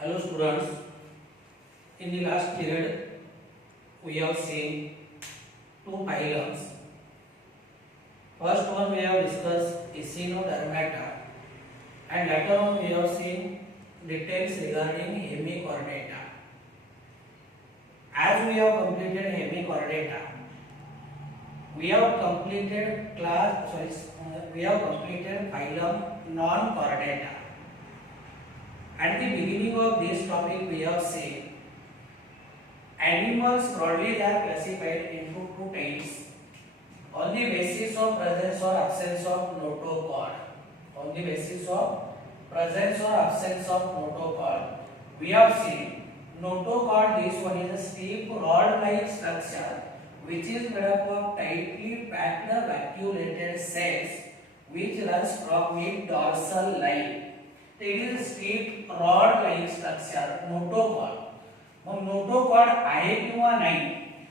Hello students, in the last period we have seen two phylums. First one we have discussed Echinodermata and later on we have seen details regarding Hemichordata. As we have completed Hemichordata, we have completed phylum Non-Chordata. At the beginning of this topic, we have seen animals broadly they are classified into two types on the basis of presence or absence of notochord. On the basis of presence or absence of notochord, we have seen notochord. This one is a stiff rod-like structure which is made up of tightly packed vacuolated cells which runs from mid dorsal line. It is steep rod like structure notochord. Mug notochord आहे किंवा नाही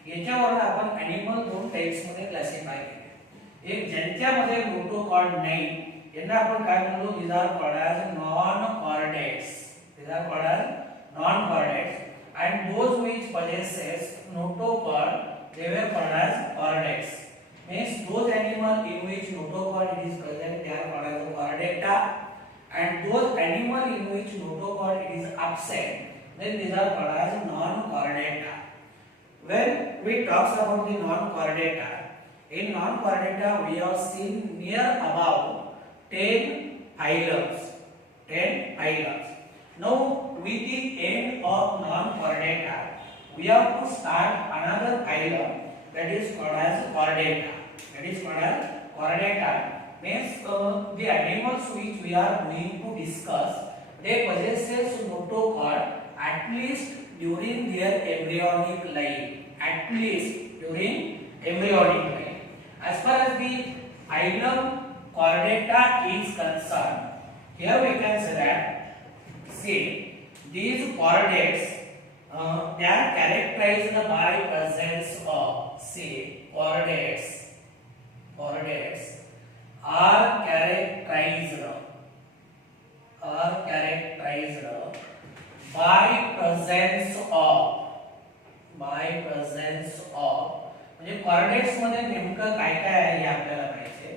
याच्यावरून आपण animal दोन types मध्ये classify केले. एक ज्यांच्यामध्ये notochord नाही यांना आपण काय म्हणतो, these are called as non-chordates. These are called as non-chordates, and those which possesses notochord they were called as chordates. Means those animal in which notochord is present they are called as chordata, and those animal in which notochord is absent then these are called as non-chordata. When we talk about the non-chordata, in non-chordata we have seen near about 10 phylums. 10 phylums. Now with the end of non-chordata we have to start another phylum that is called as chordata. That is called as chordata. Means the animals which we are going to discuss, they possesses notochord at least during their embryonic life. At least during embryonic life. As far as the phylum chordata is concerned, here we can say that these chordates they are characterized by presence of chordates are characterized by presence of म्हणजे chordates मध्ये नेमकं काय काय आहे हे आपल्याला पाहिजे.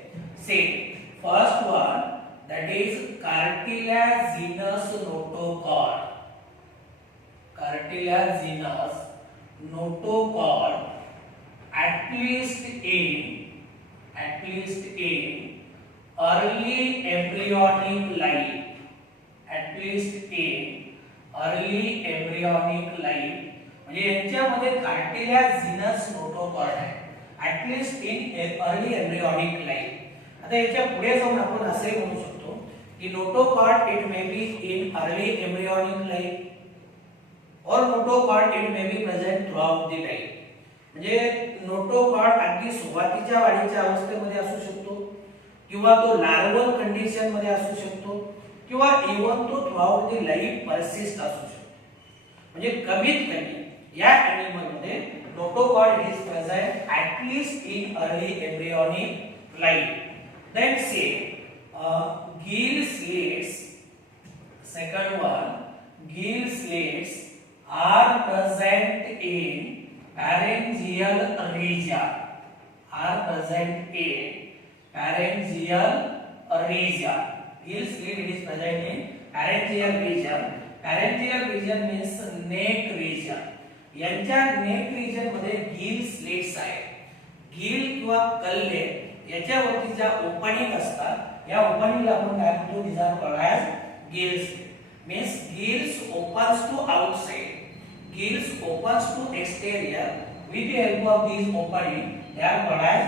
First one that is cartilaginous notochord. Cartilaginous notochord at least in early embryonic life. At least in early embryonic life म्हणजे यांच्यामध्ये कार्टिलाजिनस नोटोकॉर्ड आहे. at least in early embryonic life. आता याच्या पुढे जाऊन आपण असे म्हणू शकतो की notochord it may be in early embryonic life और notochord it may be present throughout the life. म्हणजे नोटोकॉर्ड अगदी सुरुवातीच्या वाढीच्या अवस्थेमध्ये असू शकतो किंवा तो लार्वल कंडिशन मध्ये असू शकतो किंवा इवन तो through out the life persist असू शकतो. म्हणजे कमीत कमी या एनिमल मध्ये notochord is present at least in early embryonic life. Then say gill slits. Second one, gill slits are present in pharyngeal region. Are present in pharyngeal region. Gill slit it is present in pharyngeal region. Pharyngeal region means neck region. यांच्या नेक region मध्ये gill slits आहेत. गिल किंवा कल्ले याच्यावरती ज्या opening असतात या ओपनिंगला आपण काय म्हणतो, these are called as gills. means gills opens to outside, gills opens to exterior. with the help of these opening they are called as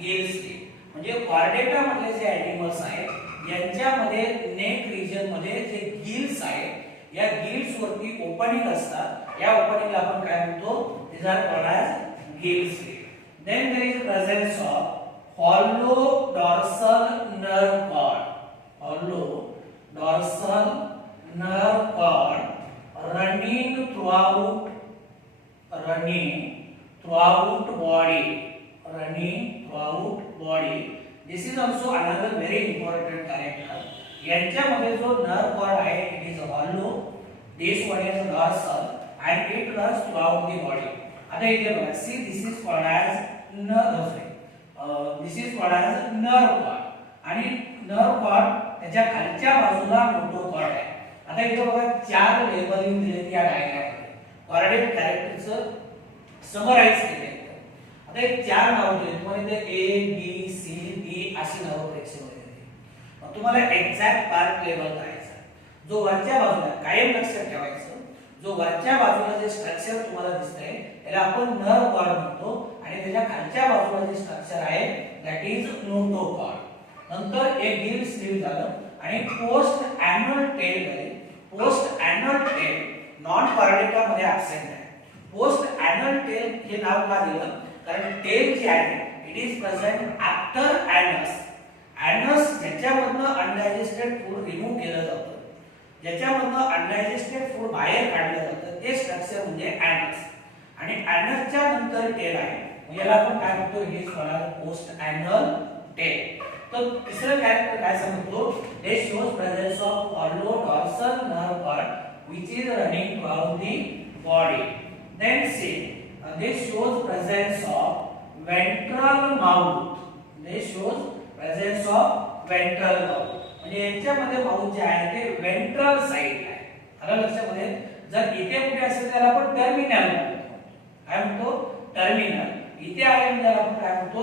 gill slit. म्हणजे chordata मधले जे एनिमल्स आहेत यांच्यामध्ये नेक रिजन मध्ये जे गिल्स आहेत या गिल्स वरती opening असतात. या ओपनिंगला आपण काय म्हणतो, these are called as gill slit. then there is presence of hollow dorsal nerve cord. Hollow dorsal nerve cord running throughout body. This is also another very important character. यांच्यामध्ये जो nerve cord आहे it is hollow This one is dorsal and it runs throughout the body. आता इथे बघा, see this is called as this is called as nerve cord आणि nerve cord त्याच्या खालच्या बाजूला नोटोकॉर्ड आहे. आता इथे बघा चार लेबलिंग दिलेत या डायग्राम मध्ये. कॉर्डेट कॅरेक्टरचं समराइज केले. आता एक चार नाव दिलेत, तुम्हाला इथे ए बी सी डी अशी नावं परीक्षेमध्ये येतील. मग तुम्हाला एक्झॅक्ट पार्ट लेबल करायचा. जो वरच्या बाजूला कायम लक्षात ठेवायचं, जो वरच्या बाजूला जे स्ट्रक्चर तुम्हाला दिसतंय त्याला आपण नर्व कॉर्ड म्हणतो आणि त्याच्या खालच्या बाजूला जे स्ट्रक्चर आहे दॅट इज नोटोकॉर्ड. नंतर एक गिल स्लीव झालं आणि पोस्ट ॲन्युअल टेल मध्ये, post anal tail non chordata मध्ये ऍब्सेंट आहे. पोस्ट ॲन्युअल टेल हे नाव का दिलं, कारण टेल जे आहे it is present after anus. Anus ज्याच्यामधनं अनडायजेस्टेड फूड रिमूव्ह केलं जातं, ज्याच्यामधनं अनडायजेस्टेड फूड बाहेर काढलं जातं ते स्ट्रक्चर म्हणजे ॲनस. आणि ॲनसच्या नंतर टेल आहे, याला आपण काय म्हणतो, हे पोस्ट ॲन्युअल टेल. तर तिसरं कॅरेक्टर काय सांगतो, they shows presence of hollow dorsal nerve cord which is running throughout the body. Then see they shows presence of ventral mouth. They shows presence of ventral mouth म्हणजे यांच्यामध्ये mouth जे आहे ते ventral साइडला आहे. आलं लक्षामध्ये. जर इथे कुठे असेल त्याला आपण टर्मिनल म्हणतो. काय म्हणतो, टर्मिनल. इथे आहे म्हणजे आपण काय म्हणतो,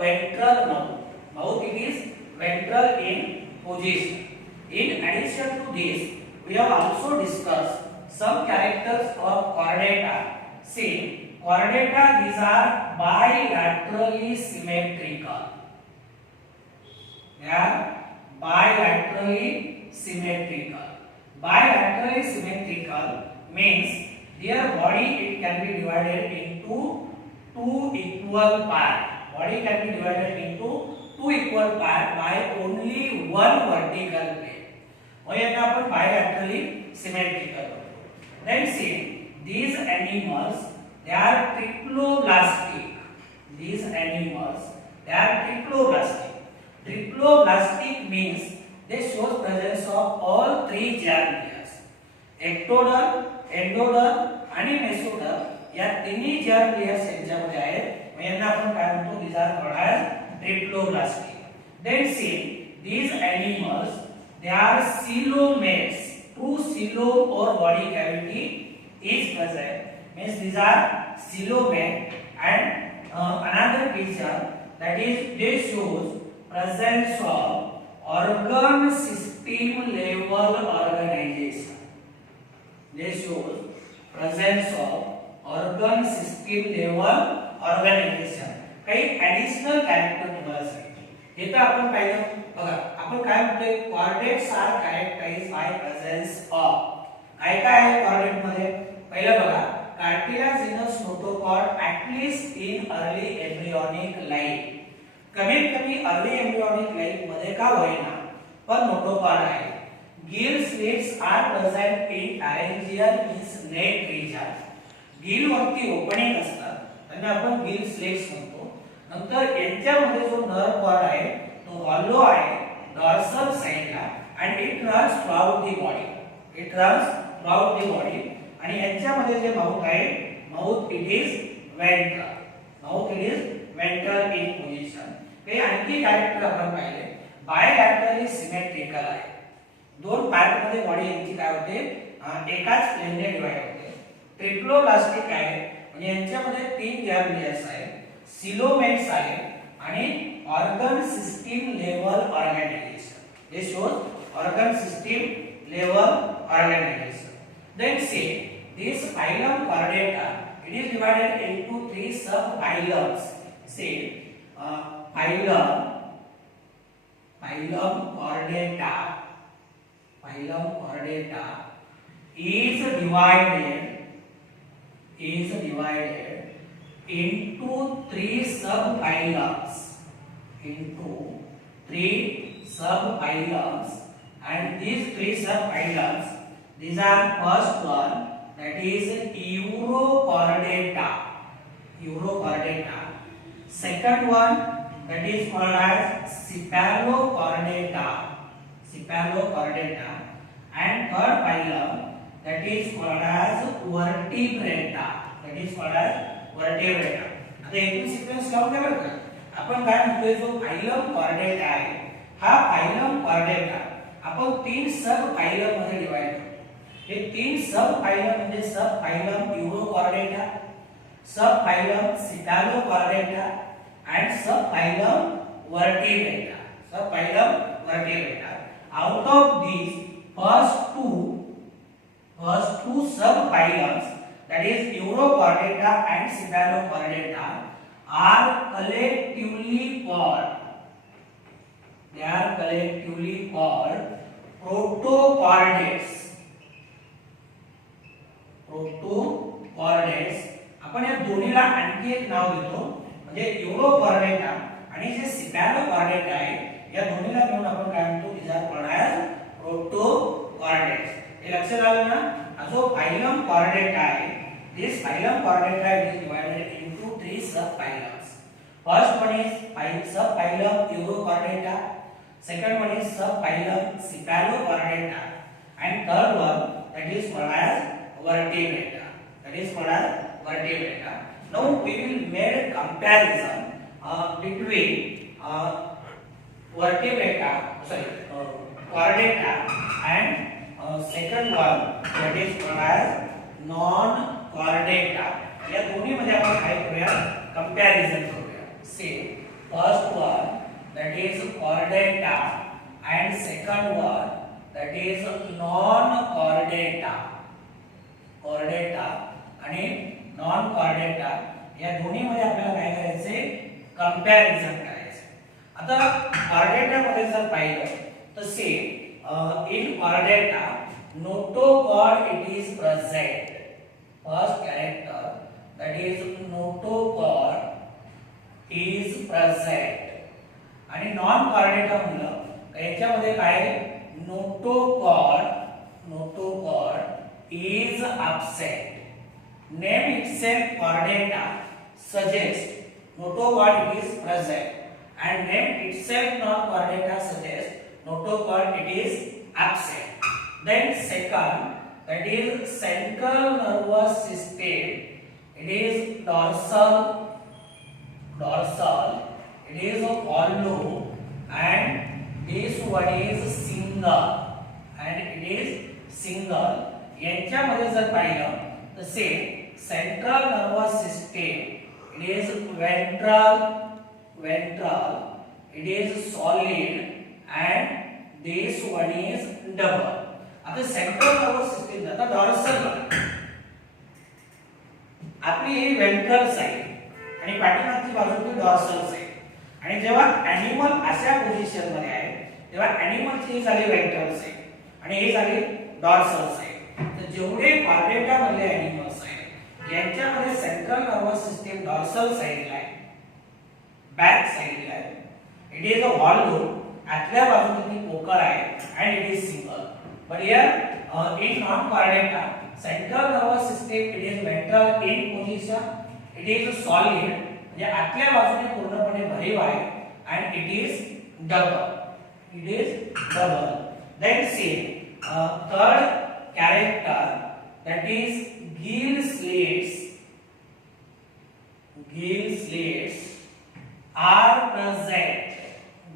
ventral mouth. Mouth it is ventral in position. In addition to this, we have also discussed some characters of chordata. See, chordata these are bilaterally symmetrical. They are bilaterally symmetrical. Bilaterally symmetrical means their body it can be divided into two equal parts. Body can be divided into two equal parts by only one vertical plane. और यहाँ अपन bilaterally symmetrical. Then see these animals they are triploblastic. These animals they are triploblastic. Triploblastic means they show presence of all three germ layers. Ectoderm, endoderm आणि mesoderm या तिन्ही germ layers यांच्यामध्ये आहेत. यांना आपण काय म्हणतो, these are called as triploblastic. Then see these animals they are coelomates. Two coelom or body cavity is present, means these are coelomate. And another feature that is they shows presence of organ system level organization. They shows presence of organ system level organization. काही additional character तुम्हाला सांगितले. हे तर आपण पाहिलं. बघा आपण काय म्हणतोय, chordates are characterized by presence of. काय काय आहे कॉर्डेट मध्ये. पहिलं बघा, cartilaginous notochord at least in early embryonic life. कमीत कमी अर्ली एम्ब्रियोनिक लाईफ मध्ये का होईना पण नोटोकॉर्ड आहे. Gill slits are present in pharyngeal means net region. Gill वरती ओपनिंग असतात त्यांना आपण गिल स्लिट्स म्हणतो. नंतर यांच्यामध्ये जो नर्व कॉर्ड आहे तो हॉलो आहे डॉर्सल साइडला आणि it runs throughout the body. It runs throughout the body. आणि यांच्यामध्ये जे माउथ आहे, mouth it is ventral. Mouth it is ventral in position. काही आणखी कॅरेक्टर आपण पाहिले. बायलॅटरली सिमेट्रिकल आहे. दोन पार्ट मध्ये बॉडी यांची काय होते, एकाच प्लेनने डिवाइड होते. ट्रिप्लोब्लास्टिक आहे म्हणजे यांच्यामध्ये तीन जर्म लेयर्स आहेत, सिलोमेट्स आहे आणि ऑर्गन सिस्टीम लेवल ऑर्गनायझेशन. हे shows organ system level organization. Then see this phylum Chordata, it is divided into three subphylums. See phylum Chordata is divided into three subphylums. And these three subphylums, these are first one that is Urochordata. Second one that is called as Cephalochordata. And third phylum that is called as vertebrata. That is called as vertebrata. आता एकूण sequence लावून घ्या बरं का. आपण काय म्हणतोय, जो फायलम कॉर्डेटा आहे, हा फायलम कॉर्डेटा आपण तीन सब फायलम मध्ये डिवाइड करतो. हे तीन सब फायलम म्हणजे सब फायलम यूरोकॉर्डेटा, सब phylum सिफॅलोकॉर्डेटा and subphylum vertebrata. Subphylum vertebrata. Out of these first two subphylums, that is Urochordata and Cephalochordata, are collectively called. They are collectively called protochordates. Protochordates. आपण या दोन्हीला आणखी एक नाव देतो, म्हणजे यूरोकॉर्डेटा आणि जे सिफॅलोकॉर्डेटा आहे, या दोन्हीला मिळून आपण काय म्हणतो, these are called as protochordates. हे लक्षात आलं ना. हा जो फायलम कॉर्डेटा आहे, this phylum chordata is divided into three subphylums. First one is subphylum Urochordata, second one is subphylum Cephalochordata, and third one that is called as vertebrata. That is called as vertebrata. Now we will make a comparison between vertebrata, chordata, and second one that is called as non-chordata. या दोन्ही मध्ये आपण काय करूया, comparison करूया. से first one that is chordata and second one that is non-chordata. Chordata आणि non-chordata या दोन्ही मध्ये आपल्याला काय करायचे, कंपॅरिझन करायचे. आता chordata मध्ये जर पाहिलं तर से in chordata notochord it is present. First character that is notochord is present. आणि non-chordata म्हणलं याच्यामध्ये काय, notochord is absent. Name itself chordata suggests notochord is present and name itself non-chordata suggests notochord it is absent. Then second, that is central nervous system, it is dorsal, it is hollow, and this one is single, and it is single. यांच्यामध्ये जर पाहिलं तर से central nervous system it is ventral, it is solid, and this one is double. आता central nervous system आता dorsal आपली ही ventral side आणि पाठीमागची बाजू ती डॉर्सल साइड. आणि जेव्हा एनिमल अशा पोझिशन मध्ये आहे तेव्हा एनिमलची ही झाली वेंट्रल साइड आणि ही झाली डॉर्सल साइड. तर जेवढे कॉर्डेटा मधले एनिमल्स आहेत यांच्यामध्ये सेंट्रल नर्वस सिस्टम डॉर्सल साइडला आहे, बॅक साइडला आहे. इट इज अ हॉलो, आतल्या बाजूने ती पोकळ आहे and it is single. But here in non-chordata central nervous system it is ventral in position, it is solid म्हणजे आतल्या बाजूने पूर्णपणे भरीव आहे and it is double. Then see third character that is gill slits are present.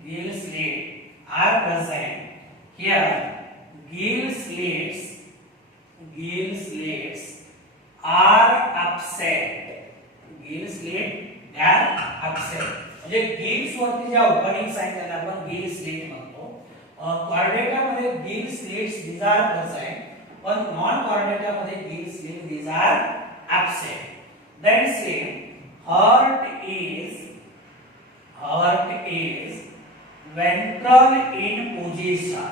Here gill slits are absent. म्हणजे gills वरती ज्या openings आहेत त्याला आपण गिल स्लिट म्हणतो. कॉर्डेटा मध्ये gill slits these are present, पण नॉन कॉर्डेटा मध्ये Gill slit these are absent. Then say heart is ventral in position.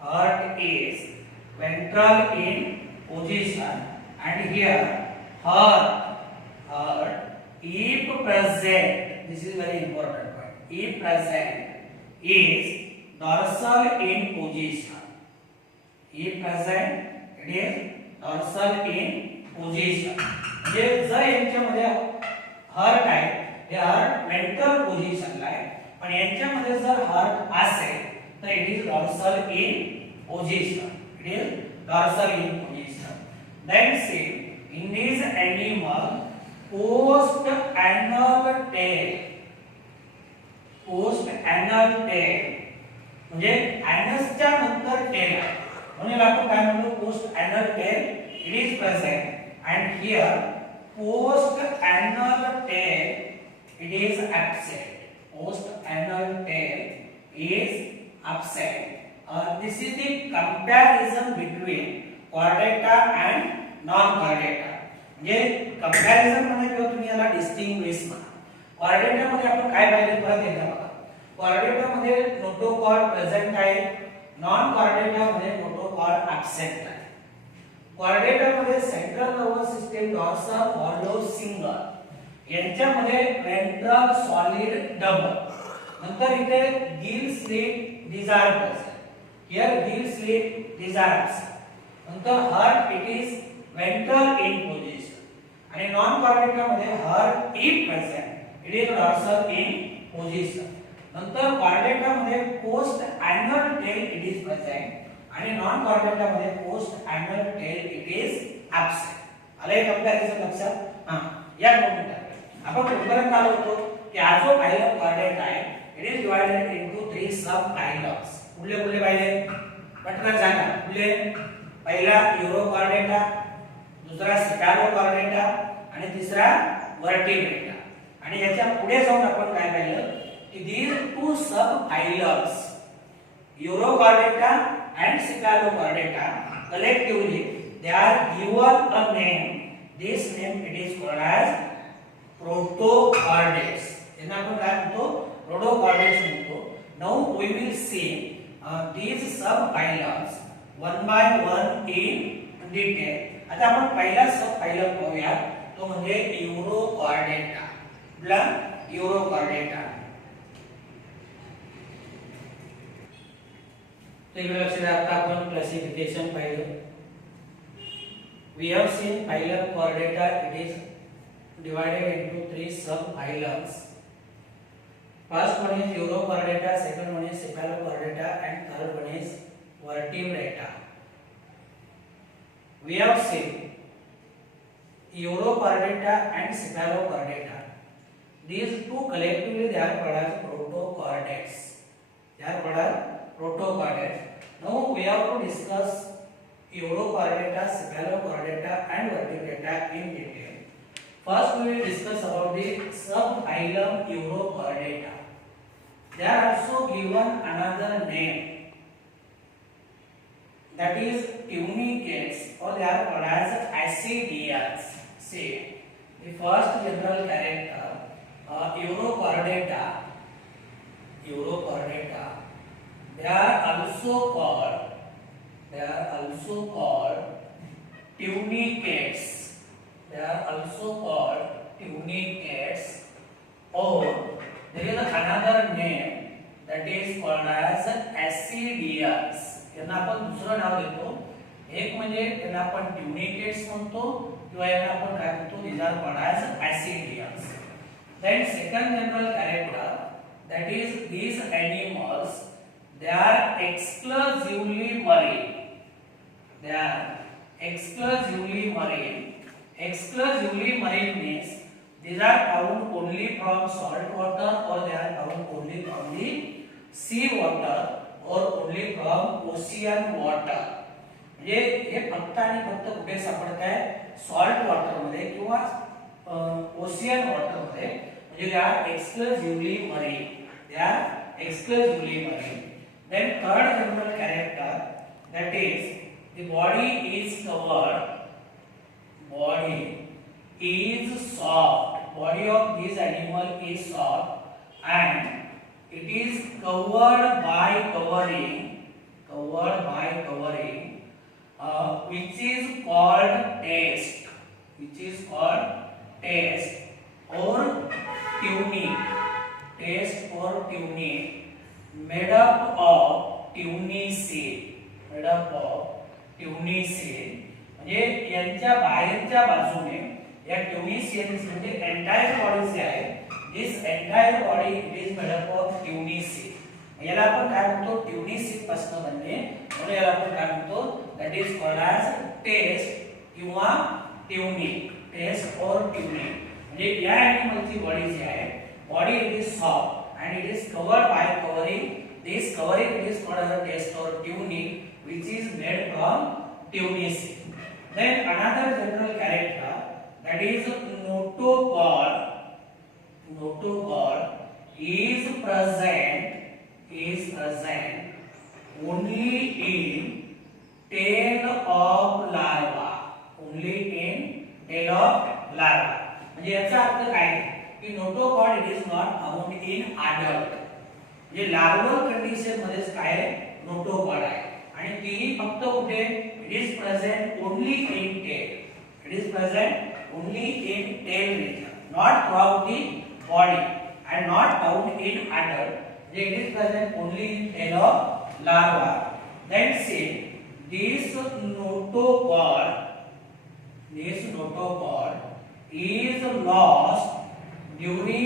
Heart is ventral in position, and here heart if present, this is very important point, if present is dorsal in position. If present it is dorsal in position. म्हणजे जर यांच्यामध्ये heart आहे हे heart ventral पोझिशनला आहे, पण यांच्यामध्ये जर heart असेल तर it is dorsal in position. Then see, in this animal, post anal tail म्हणजे anusच्या नंतर tail आहे, म्हणून आपण काय म्हणतो post anal tail it is present and here post anal tail it is absent. Post anal tail is absent. This is the comparison between chordata and non chordata. म्हणजे comparison मध्ये किंवा तुम्ही याला डिस्टिंग्विश म्हणा. chordata मध्ये आपण काय पाहिले परत एकदा बघा. chordata मध्ये नोटोकॉर्ड प्रेझेंट आहे, नॉन chordata मध्ये नोटोकॉर्ड ॲब्सेंट आहे. chordata मध्ये central nervous system, dorsal, hollow, single यांच्यामध्ये वेंट्रल सॉलिड डबल. नंतर इथे गिल स्लिट डिझायर प्रेझेंट. हियर गिल स्लिट डिझायर ॲब्सेंट. नंतर heart it is ventral in position आणि नॉन chordata मध्ये heart is present it is dorsal in position. नंतर chordata मध्ये पोस्ट anal tail इट इज प्रेझेंट आणि नॉन chordata मध्ये पोस्ट anal tail इट इज ॲब्सेंट. आले कंपॅरिझन लक्षात? हां, या दोन मिनिटात आपण कुठपर्यंत आलो होतो की हा जो फायलम chordata आहे इट इज डिवाइडेड इनटू 3 सब फायलम्स. कुठले पाहिले पटकन सांगा. कुठले? पहिला यूरो chordata, दुसरा सेफॅलो chordata आणि तिसरा वर्टिब्रेटा. आणि याच्या पुढे जाऊन आपण काय पाहिलं की these two sub phylums euro chordata and cephalo chordata collectively they are given a name. This name it is called as protochordates. यांना आपण काय म्हणतो? protochordates म्हणतो. Now we will see these sub phylums one by one in detail. आता आपण पहिला सब phylum पाहूया, तो म्हणजे यूरो chordata. आपला यूरो chordata. तो इकडे लक्ष द्या. आता आपण क्लासिफिकेशन पाहिलं. We have seen phylum chordata. It is divided into 3 sub phylums. First one is euro chordata, second one is cephalo chordata, and third one is vertebrata. We have seen euro chordata and cephalo chordata. These two collectively they are called as protochordates. They are called as protochordates. Now we have to discuss euro chordata, cephalo chordata, and vertebrata in detail. First we will discuss about the subphylum euro chordata. They are also given another name, that is tunicates, or they are called as ascidians. See, the first general character, euro chordata, they are also called tunicates. Or there is another name that is called as ascidians. यांना आपण दुसरं नाव देतो. एक म्हणजे यांना आपण tunicates म्हणतो किंवा यांना आपण काय म्हणतो? These are called as ascidians. Then second general character, that is these animals they are exclusively marine. Exclusively marine means these are found only from salt water, or they are found only from the sea water, or only from ocean water. म्हणजे हे फक्त आणि फक्त कुठे सापडत आहे? Salt water मध्ये किंवा ocean water मध्ये. म्हणजे they are exclusively marine. Then third general character, that is the body is soft. Body of this animal is soft and it is covered by covering which is called taste or tunic, made up of tunicate. म्हणजे यांच्या बाहेरच्या बाजूने या ट्युनिसियन्स म्हणजे entire body जे आहे, this entire body it is made up of tunicin. याला आपण काय म्हणतो? ट्युनिसिड पासून बनले, म्हणून याला आपण काय म्हणतो? That is called as test किंवा ट्युनिक, टेस्ट और ट्युनिक. म्हणजे या ॲनिमलची बॉडी जी आहे, body it is soft and it is covered by covering. This covering it is called as a test or tunic which is made from tunic. Then another general character, that is notochord. Notochord is present only in tail of larva. Only in tail of larva. म्हणजे याचा अर्थ काय आहे की notochord it is not found in adult. म्हणजे larval condition मध्ये काय notochord आहे आणि तीही फक्त कुठे, it is present only in tail. It is present only in tail region, not throughout the body and not found in adult. It is present only in tail of larva. Then say this notochord is lost during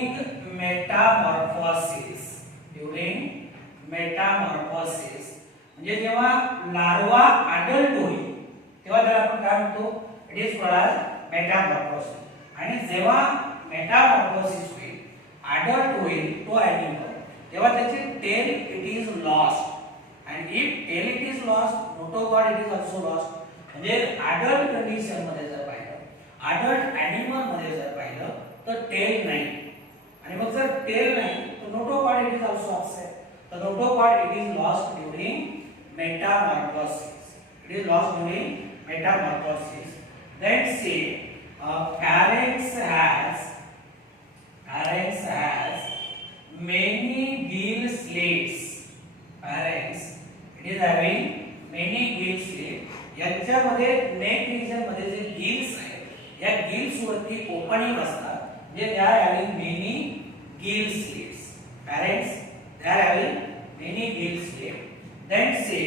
metamorphosis. म्हणजे जेव्हा larva adult होईल तेव्हा त्याला आपण काय म्हणतो, it is called Metamorphosis. आणि जेव्हा मेटामॉर्फोसिस होईल, अडल्ट होईल तो ॲनिमल, तेव्हा त्याची tail it is lost. and if tail it is lost, notochord it is also lost. म्हणजे अडल्ट कंडिशन मध्ये जर पाहिलं, अडल्ट ॲनिमल मध्ये जर पाहिलं तर टेल नाही, आणि मग जर टेल नाही तर notochord it is also absent. तर notochord it is lost during metamorphosis. It is lost during metamorphosis. Then say pharynx has many gill slits. Pharynx it is having many gill slits. यांच्यामध्ये नेक region मध्ये जे gills आहेत, या gills वरती opening असतात, जे they are having many gill slits. Pharynx they are having many gill slits. Then say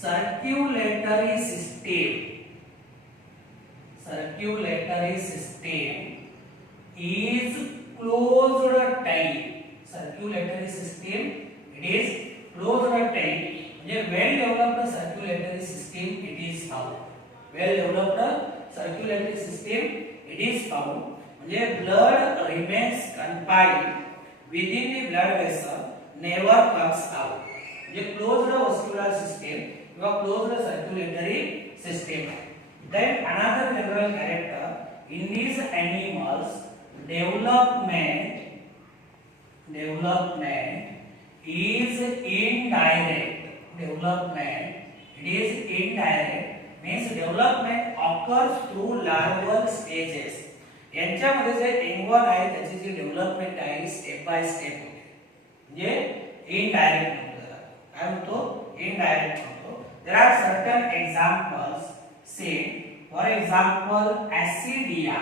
circulatory system is closed type. Circulatory system it is closed type. म्हणजे well developed circulatory system it is found. Well developed circulatory system it is found. म्हणजे blood remains confined within the blood vessel, never comes out. म्हणजे closed vascular system किंवा closed circulatory system. Then another general character in these animals, development is indirect. It is indirect means development occurs through larval stages. यांच्यामध्ये जे involve आहे त्याची जी development आहे step by step होते, म्हणजे indirect म्हणतो. काय म्हणतो? इनडायरेक्ट म्हणतो. There are certain examples. Say for example Acidia,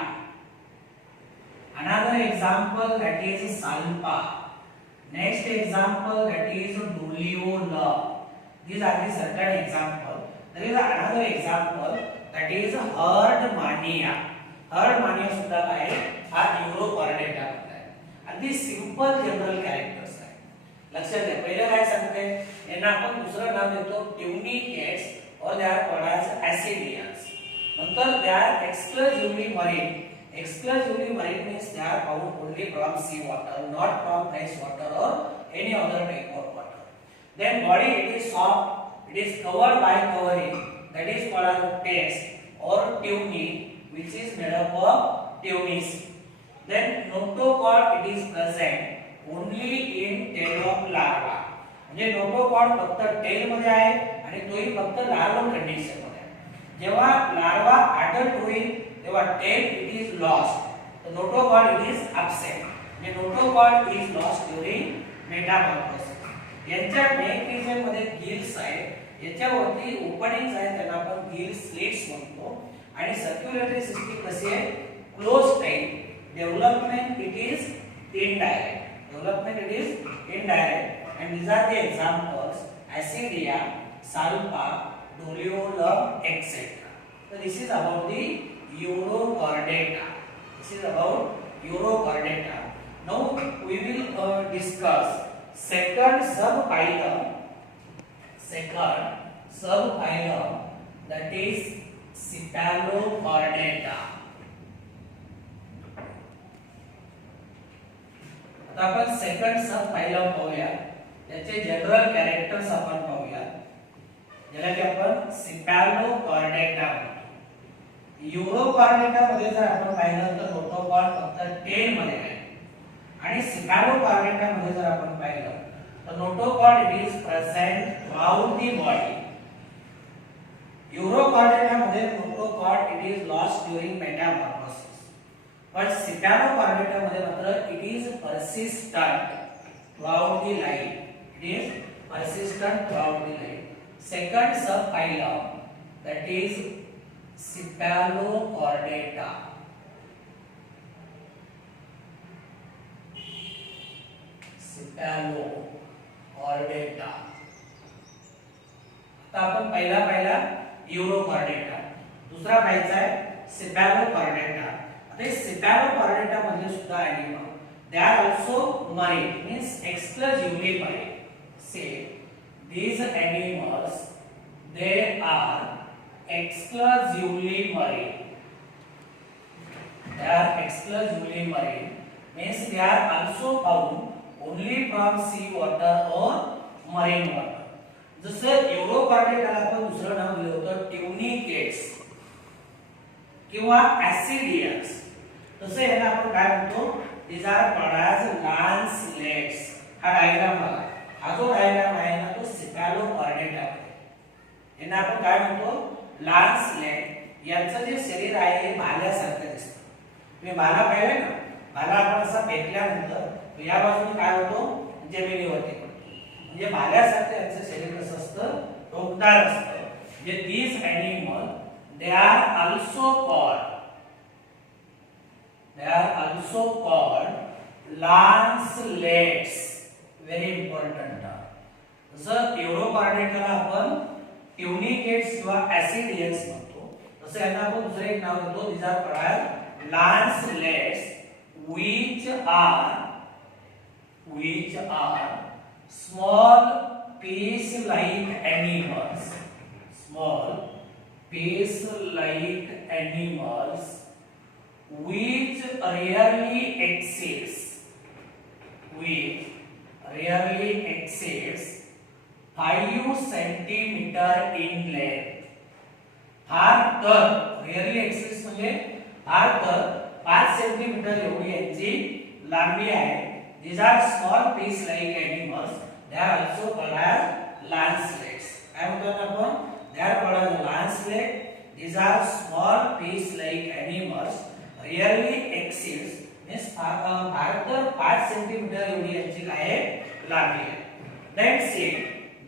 another example that is Salpa, next example that is Doliolum. These are the certain example. There is another example that is Herdmania. Herdmania सुद्धा काय हा न्यूरोकॉर्डेटा आहे. अगदी simple general characters आहे. लक्षात घ्या, पहिले काय सांगते, यांना आपण दुसरं नाव देतो ट्युनिकेट्स or they are called as acidians. नंतर they are exclusively marine. Exclusively marine means they are found only from sea water, not from fresh water or any other type of water. Then body it is soft, it is covered by covering, that is called as test or tunic, which is made up of tunis. Then notochord it is present only in tail of larva. म्हणजे notochord फक्त tell मध्ये आहे आणि तोही फक्त larval condition मध्ये आहे. जेव्हा लार्वा अडल्ट होईल तेव्हा टेल इट इज लॉस्ट, तर नोटोकॉर्ड इट इज अब्सेंट. म्हणजे notochord is lost during Metamorphosis. यांच्या नेक रिजन मध्ये गिल्स आहेत, याच्यावरती ओपनिंग्स आहेत, त्यांना आपण गिल स्लिट्स म्हणतो. आणि सर्क्युलेटरी सिस्टीम कशी आहे? Close type. Development it is indirect. And these are the examples: Acidia, Salpa, Doliolum, etc. So this is about the Urochordata. Now we will discuss second subphylum, that is Cephalochordata. आता आपण second सब phylum पाहूया. त्याचे general characters आपण पाहूया, ज्याला की आपण Cephalochordata म्हणतो. यूरोकॉर्डेटा मध्ये जर आपण पाहिलं तर नोटोकॉर्ड फक्त 10 मध्ये आहे, आणि Cephalochordata मध्ये जर आपण पाहिलं तर notochord it is present throughout the body. Urochordata मध्ये notochord it is lost during metamorphosis, but Cephalochordata मध्ये मात्र it is persistent throughout the life. It is persistent throughout the life. Second subphylum, that is Cephalochordata. Cephalochordata. आता आपण पहिला urochordata, दुसरा पाहायचा आहे Cephalochordata. आता Cephalochordata मध्ये सुद्धा animal they are also marine, means exclusively marine. Say these animals they are exclusively marine. They are exclusively marine, means they are also found only from sea water or marine water. जसं यूरोकॉर्डेटाला आपण दुसरं नाव दिलं होतं ट्युनिकेट्स किंवा ऍसिडियन्स, तसं याला आपण काय म्हणतो, these are called as lancelets. हा डायग्राम बघा, हा जो डायग्राम आहे ना तो Cephalochordata आहे. यांना आपण काय म्हणतो, लान्सलेट. यांचं जे शरीर आहे हे भाल्यासारखं दिसतं. तुम्ही भाला पाहिलाय ना, भाला आपण असा फेकल्यानंतर या बाजूने काय होतो, जमिनीवरती पडतो. म्हणजे भाल्यासारखं यांचं शरीर कसं असतं, टोकदार असतं. म्हणजे these animal they are also called lancelets. Very important term. जसं यूरोकॉर्डेटाला आपण ट्युनिकेट्स किंवा ऍसिडियन्स म्हणतो, तसं यांना आपण दुसरे एक नाव देतो, these are called lancelets, which are small fish-like animals. Small fish-like animals which rarely exceeds 5 centimeter in length. फार तर rarely exceeds म्हणजे फार तर 5 सेंटीमीटर एवढी यांची लांबी आहे. These are small fish-like animals. They are also called as lancelets. काय म्हणतात आपण? They are called as lancelet. These are small fish-like animals. Rarely exceeds means फार तर 5 सेंटीमीटर एवढी यांची काय आहे, लांबी आहे. Then see,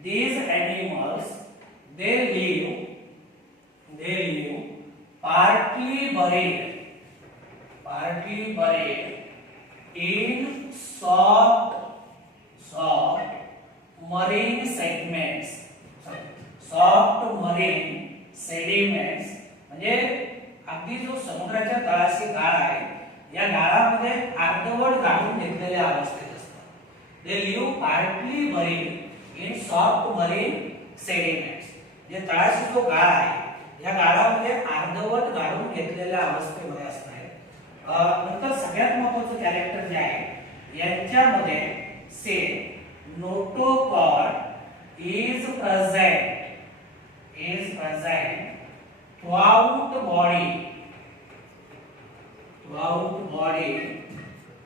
these animals they live partly buried in soft marine segments. Soft marine sediments म्हणजे अगदी जो समुद्राच्या तळाशी गाळ आहे, या गाळामध्ये अर्धवट गाळून घेतलेल्या अवस्थेत असतात. They live partly buried in soft marine sediments. जे तळाशी जो गाळ आहे, या गाळामध्ये अर्धवट गाळून घेतलेल्या अवस्थेमध्ये असतात. नंतर सगळ्यात महत्त्वाचं कॅरेक्टर जे आहे यांच्यामध्ये से notochord is present throughout body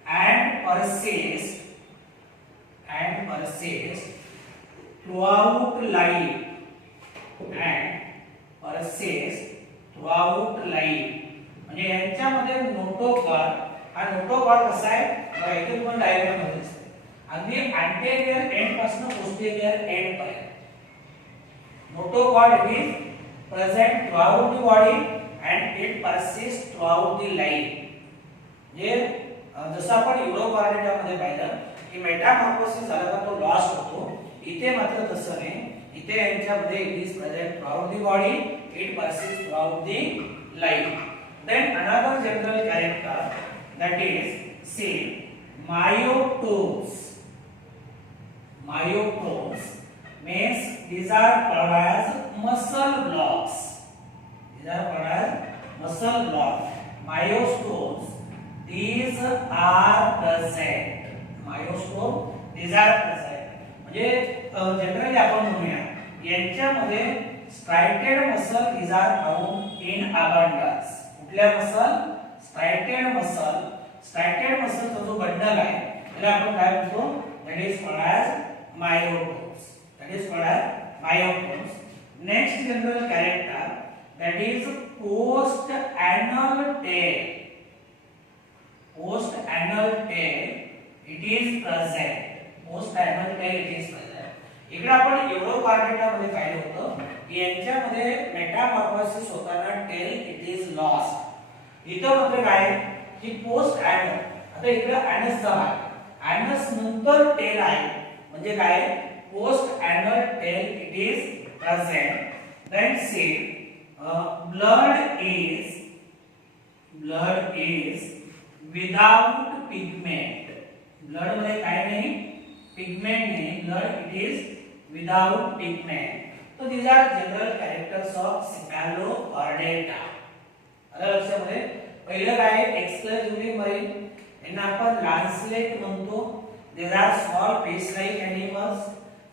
and persists throughout life म्हणजे यांच्यामध्ये नोटोकॉर्ड, हा नोटोकॉर्ड कसा आहे बघा, इथे तुम्हाला डायग्राम मध्ये दिसते. अगदी अँटेरियर एंड पासून पोस्टेरियर एंड पर्यंत notochord is present throughout the body and it persist throughout the life. म्हणजे जसं आपण यूरोकॉर्डेटा मध्ये पाहिलं की मेटामॉर्फोसिस झाला का तो लॉस्ट होतो, इथे मात्र तसं नाही. इथे यांच्यामध्ये it is present throughout the body, it persist throughout the life. Then another general character, that is see myotubes. Myotubes means these are called as muscle blocks. These are called as muscle blocks. Myostones, these are present. Myostone, these are present. म्हणजे generally आपण म्हणूया यांच्यामध्ये striated muscle these are found in abundance. कुठल्या muscle? striated muscle चा जो bundle आहे त्याला आपण काय म्हणतो? That is called as myotones. Next general character, that is post-anal tail. Post-anal tail, it is present. Post-anal tail, it is present. इकडे आपण युरोकॉर्डेटा मध्ये पाहिलं होतं की यांच्यामध्ये मेटामॉर्फोसिस होताना टेल इट इज लॉस्ट. इथं म्हणजे काय की पोस्ट एनल. आता इकडे एनसचा भाग, एनस नंतर टेल आहे म्हणजे काय post anal tail it is present. Then say blood is without pigment. Blood मध्ये काय नाही, pigment नाही. Blood it is without pigment. So these are general characters of cephalochordata. आलं लक्षामध्ये? पहिलं काय exclusively marine, यांना आपण lancelet म्हणतो. These are small fish-like animals,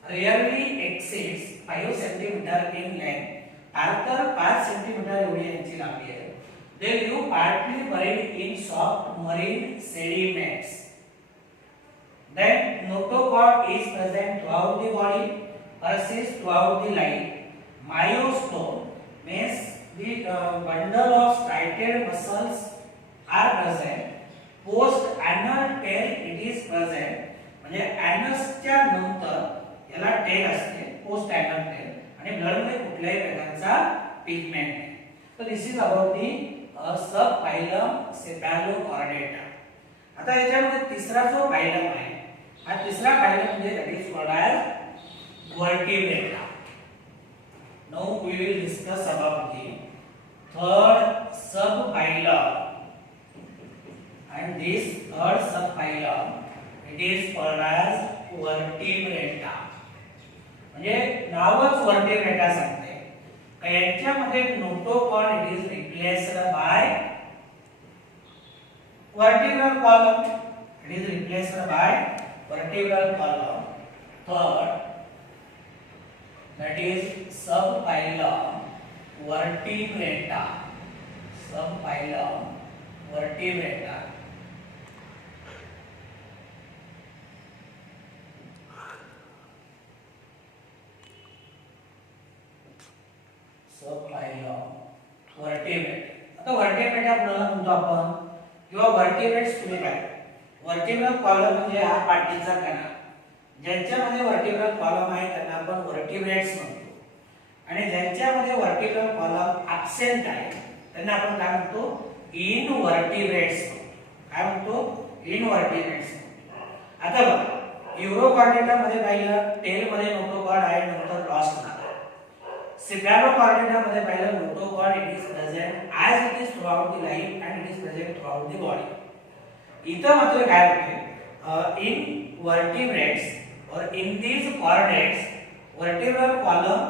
rarely exceeds 5 cm in length. Far 5 cm एवढी यांची लांबी आहे. They live partly buried in soft marine sediments. Then notochord is present throughout the body, persists throughout the life. Myostone means the bundle of striated muscles are present. Post anal tail it is present. म्हणजे एनसच्या नंतर याला tell असते, post anal tail, आणि blood मध्ये कुठल्याही प्रकारचा pigment नाही. तर दिस इज अबाउट दी सब फायलम सेफॅलोकॉर्डेटा. आता याच्यामध्ये तिसरा जो फायलम आहे, हा तिसरा फायलम म्हणजे that is called as vertebrata. Now we will discuss about the third subphylum, and this third subphylum it is called as vertebrata. म्हणजे नावच वर्टिब्रेटा सांगते का यांच्यामध्ये notochord it is replaced by vertebral column. It is replaced by vertebral column. Third, that is subphylum vertebrata. Subphylum vertebrata. subphylum vertebrate. आता vertebrate आपल्याला म्हणतो आपण किंवा vertebrates तुम्ही काय, vertebral column म्हणजे हा पाठीचा कणा. ज्यांच्यामध्ये vertebral column आहे त्यांना आपण vertebrates म्हणतो, आणि ज्यांच्यामध्ये vertebral column absent आहे त्यांना आपण काय म्हणतो, invertebrates म्हणतो. काय म्हणतो? invertebrates म्हणतो. आता बघा युरोकॉर्डेटा मध्ये पाहिलं टेल मध्ये नोटोकॉर्ड आहे, नंतर लॉस्ट झाला. Cephalochordata मध्ये पाहिलं notochord it is present as it is throughout the life and it is present throughout the body. इथं मात्र काय होते, in vertebrates or in these chordates vertebral column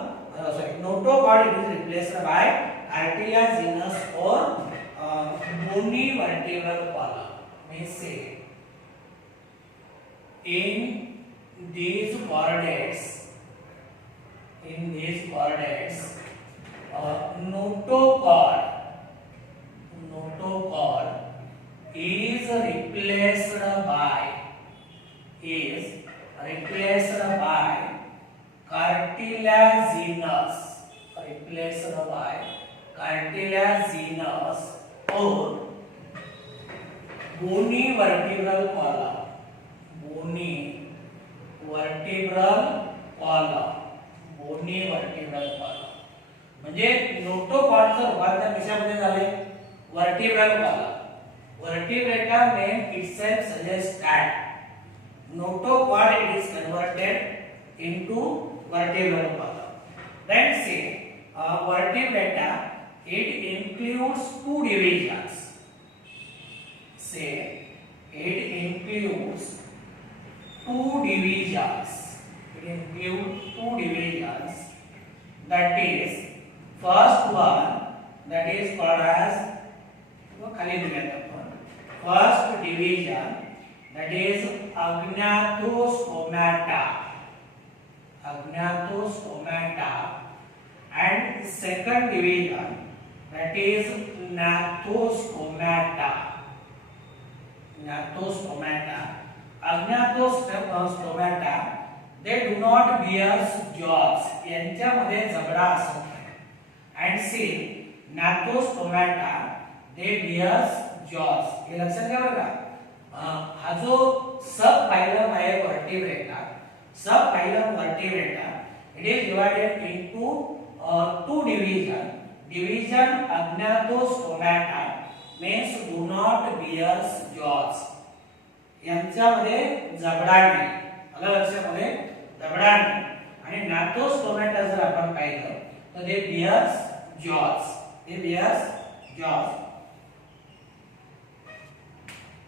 notochord it is replaced by cartilaginous or bony vertebral column. Means say in these chordates notochord is replaced by cartilaginous or bony vertebral column. Bony vertebral column. म्हणजे नोटोकॉर्डचं रूपांतर कशामध्ये झाले, vertebral column. Vertebrata name itself suggests that notochord it is converted into vertebral column. Then say vertebrata it includes two divisions. Say it includes two divisions. That is, first one that is called as खाली दिलेत आपण first division that is agnatostomata and second division that is gnathostomata. Agnatostomata they do not bear jaws, यांच्यामध्ये जबडा असत नाही. And see gnathostomata they bear jaws. हे लक्षात घ्या बरं का. हा जो सब फायलम आहे वर्टिब्रेटा, सब phylum vertebrata it is divided into two division agnatostomata means do not bear jaws, यांच्यामध्ये जबडा नाही. आलं लक्षामध्ये जबडा नाही. आणि gnatostomata जर आपण पाहिलं तर they bear jaws,